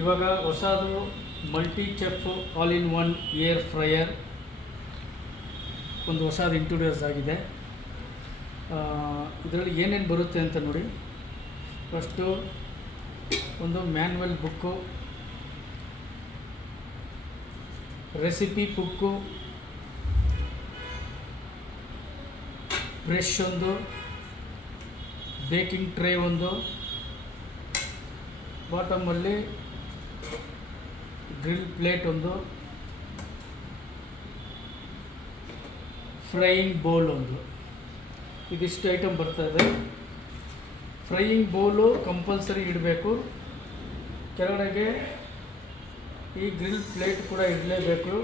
ಇವಾಗ ಹೊಸದು multi chef all in one air fryer ಒಂದು ಹೊಸದು ಇಂಟ್ರೊಡ್ಯೂಸ್ ಆಗಿದೆ. ಇದರಲ್ಲಿ ಏನೇನು ಬರುತ್ತೆ ಅಂತ ನೋಡಿ. ಫಸ್ಟು ಒಂದು manual book, recipe book, brush ಒಂದು, ಬೇಕಿಂಗ್ ಟ್ರೇ ಒಂದು, ಬಾಟಮಲ್ಲಿ ಗ್ರಿಲ್ ಪ್ಲೇಟ್ ಒಂದು, ಫ್ರೈಯಿಂಗ್ ಬೌಲ್ ಒಂದು. ಇದಿಷ್ಟು ಐಟಮ್ ಬರ್ತದೆ. ಫ್ರೈಯಿಂಗ್ ಬೌಲು ಕಂಪಲ್ಸರಿ ಇಡಬೇಕು. ಕೆಳಗಡೆಗೆ ಈ ಗ್ರಿಲ್ ಪ್ಲೇಟ್ ಕೂಡ ಇಡಲೇಬೇಕು.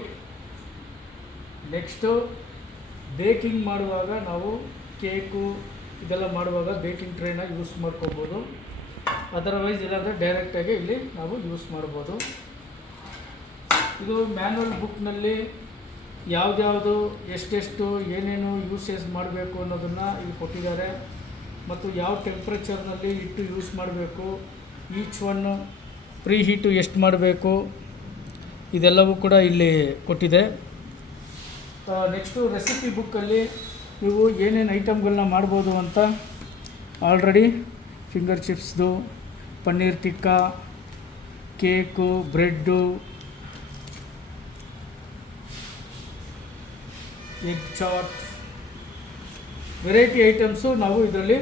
ನೆಕ್ಸ್ಟು ಬೇಕಿಂಗ್ ಮಾಡುವಾಗ ನಾವು ಕೇಕು ಇದೆಲ್ಲ ಮಾಡುವಾಗ ಬೇಕಿಂಗ್ ಟ್ರೇನ ಯೂಸ್ ಮಾಡ್ಕೋಬೋದು. ಅದರ್ವೈಸ್ ಇಲ್ಲಾಂದರೆ ಡೈರೆಕ್ಟಾಗಿ ಇಲ್ಲಿ ನಾವು ಯೂಸ್ ಮಾಡ್ಬೋದು. ಇದು ಮ್ಯಾನ್ಯುವಲ್ ಬುಕ್ನಲ್ಲಿ ಯಾವುದ್ಯಾವುದು ಎಷ್ಟೆಷ್ಟು ಏನೇನು ಯೂಸೇಜ್ ಮಾಡಬೇಕು ಅನ್ನೋದನ್ನು ಇಲ್ಲಿ ಕೊಟ್ಟಿದ್ದಾರೆ. ಮತ್ತು ಯಾವ ಟೆಂಪ್ರೇಚರ್ನಲ್ಲಿ ಇಟ್ಟು ಯೂಸ್ ಮಾಡಬೇಕು, ಈಚ್ ಒನ್ನು ಪ್ರೀ ಹೀಟು ಎಷ್ಟು ಮಾಡಬೇಕು, ಇದೆಲ್ಲವೂ ಕೂಡ ಇಲ್ಲಿ ಕೊಟ್ಟಿದೆ. ನೆಕ್ಸ್ಟು ರೆಸಿಪಿ ಬುಕ್ಕಲ್ಲಿ ನೀವು ಏನೇನು ಐಟಮ್ಗಳನ್ನ ಮಾಡ್ಬೋದು ಅಂತ ಆಲ್ರೆಡಿ ಫಿಂಗರ್ ಚಿಪ್ಸ್ದು, paneer tikka, cake, bread, egg chaat, variety items ನಾವು ಇದರಲ್ಲಿ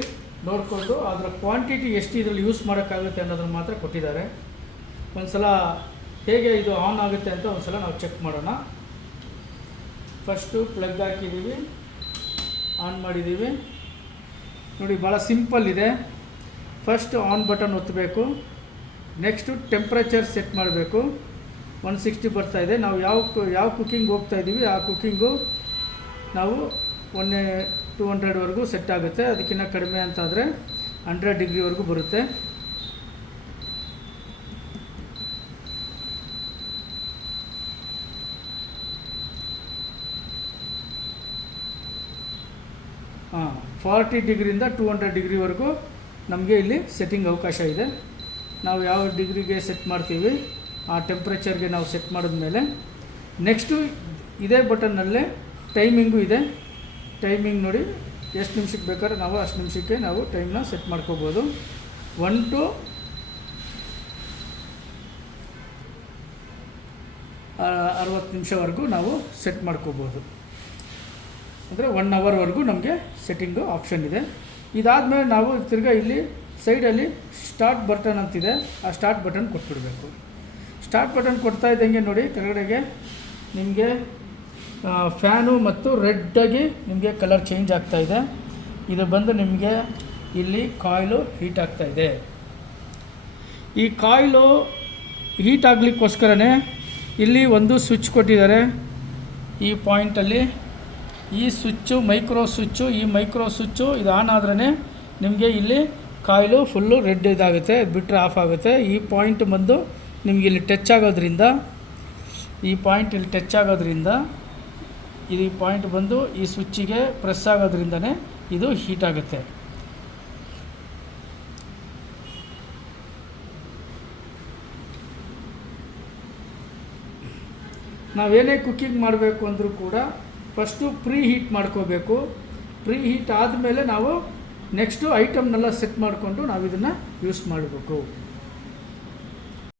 ನೋಡಿಕೊಂಡು ಅದರ ಕ್ವಾಂಟಿಟಿ ಎಷ್ಟು ಇದರಲ್ಲಿ ಯೂಸ್ ಮಾಡೋಕ್ಕಾಗುತ್ತೆ ಅನ್ನೋದನ್ನು ಮಾತ್ರ ಕೊಟ್ಟಿದ್ದಾರೆ. ಒಂದು ಸಲ ಹೇಗೆ ಇದು ಆನ್ ಆಗುತ್ತೆ ಅಂತ ಒಂದು ಸಲ ನಾವು ಚೆಕ್ ಮಾಡೋಣ. ಫಸ್ಟು ಪ್ಲಗ್ ಹಾಕಿದ್ದೀವಿ, ಆನ್ ಮಾಡಿದ್ದೀವಿ. ನೋಡಿ, ಭಾಳ ಸಿಂಪಲ್ ಇದೆ. ಫಸ್ಟ್ ಆನ್ ಬಟನ್ ಒತ್ತಬೇಕು. ನೆಕ್ಸ್ಟು ಟೆಂಪ್ರೇಚರ್ ಸೆಟ್ ಮಾಡಬೇಕು. 160 ಬರ್ತಾಯಿದೆ. ನಾವು ಯಾವ ಕುಕ್ಕಿಂಗ್ ಹೋಗ್ತಾಯಿದ್ದೀವಿ ಆ ಕುಕ್ಕಿಂಗು ನಾವು 200ವರೆಗೂ ಸೆಟ್ ಆಗುತ್ತೆ. ಅದಕ್ಕಿಂತ ಕಡಿಮೆ ಅಂತಾದರೆ 100 ಡಿಗ್ರಿವರೆಗೂ ಬರುತ್ತೆ. ಹಾಂ, 40 ಡಿಗ್ರಿಯಿಂದ 200 ಡಿಗ್ರಿವರೆಗೂ ನಮಗೆ ಇಲ್ಲಿ ಸೆಟ್ಟಿಂಗ್ ಅವಕಾಶ ಇದೆ. ನಾವು ಯಾವ ಡಿಗ್ರಿಗೆ ಸೆಟ್ ಮಾಡ್ತೀವಿ ಆ ಟೆಂಪ್ರೇಚರ್ಗೆ ನಾವು ಸೆಟ್ ಮಾಡಿದ್ಮೇಲೆ ನೆಕ್ಸ್ಟು ಇದೇ ಬಟನ್ನಲ್ಲೇ ಟೈಮಿಂಗು ಇದೆ. ಟೈಮಿಂಗ್ ನೋಡಿ, ಎಷ್ಟು ನಿಮಿಷಕ್ಕೆ ಬೇಕಾದ್ರೆ ನಾವು ಅಷ್ಟು ನಿಮಿಷಕ್ಕೆ ನಾವು ಟೈಮ್ನ ಸೆಟ್ ಮಾಡ್ಕೋಬೋದು. 1 to 60 ನಿಮಿಷವರೆಗೂ ನಾವು ಸೆಟ್ ಮಾಡ್ಕೋಬೋದು. ಅಂದರೆ 1 ಅವರ್ವರೆಗೂ ನಮಗೆ ಸೆಟ್ಟಿಂಗು ಆಪ್ಷನ್ ಇದೆ. ಇದಾದಮೇಲೆ ನಾವು ತಿರ್ಗಾ ಇಲ್ಲಿ ಸೈಡಲ್ಲಿ ಸ್ಟಾರ್ಟ್ ಬಟನ್ ಅಂತಿದೆ, ಆ ಸ್ಟಾರ್ಟ್ ಬಟನ್ ಕೊಟ್ಬಿಡಬೇಕು. ಸ್ಟಾರ್ಟ್ ಬಟನ್ ಕೊಡ್ತಾ ಇದ್ದಂಗೆ ನೋಡಿ, ಕೆಳಗಡೆಗೆ ನಿಮಗೆ ಫ್ಯಾನು ಮತ್ತು ರೆಡ್ಡಾಗಿ ನಿಮಗೆ ಕಲರ್ ಚೇಂಜ್ ಆಗ್ತಾಯಿದೆ. ಇದು ಬಂದು ನಿಮಗೆ ಇಲ್ಲಿ ಕಾಯಿಲು ಹೀಟ್ ಆಗ್ತಾಯಿದೆ. ಈ ಕಾಯಿಲು ಹೀಟ್ ಆಗಲಿಕ್ಕೋಸ್ಕರನೇ ಇಲ್ಲಿ ಒಂದು ಸ್ವಿಚ್ ಕೊಟ್ಟಿದ್ದಾರೆ. ಈ ಪಾಯಿಂಟಲ್ಲಿ ಈ ಸ್ವಿಚ್ಚು ಮೈಕ್ರೋ ಸ್ವಿಚ್ಚು, ಈ ಮೈಕ್ರೋ ಸ್ವಿಚ್ಚು ಇದು ಆನ್ ಆದ್ರೇ ನಿಮಗೆ ಇಲ್ಲಿ ಕಾಯಿಲು ಫುಲ್ಲು ರೆಡ್ ಇದಾಗುತ್ತೆ, ಅದು ಬಿಟ್ಟರೆ ಆಫ್ ಆಗುತ್ತೆ. ಈ ಪಾಯಿಂಟ್ ಬಂದು ನಿಮಗೆ ಇಲ್ಲಿ ಟಚ್ ಆಗೋದ್ರಿಂದ, ಈ ಪಾಯಿಂಟ್ ಇಲ್ಲಿ ಟಚ್ ಆಗೋದ್ರಿಂದ, ಈ ಪಾಯಿಂಟ್ ಬಂದು ಈ ಸ್ವಿಚ್ಚಿಗೆ ಪ್ರೆಸ್ ಆಗೋದ್ರಿಂದನೇ ಇದು ಹೀಟ್ ಆಗುತ್ತೆ. ನಾವೇನೇ ಕುಕ್ಕಿಂಗ್ ಮಾಡಬೇಕು ಅಂದರೂ ಕೂಡ ಫಸ್ಟು ಪ್ರೀ ಹೀಟ್ ಮಾಡ್ಕೋಬೇಕು. ಪ್ರೀ ಹೀಟ್ ಆದಮೇಲೆ ನಾವು ನೆಕ್ಸ್ಟು ಐಟಮ್ನೆಲ್ಲ ಸೆಟ್ ಮಾಡಿಕೊಂಡು ನಾವು ಇದನ್ನು ಯೂಸ್ ಮಾಡಬೇಕು.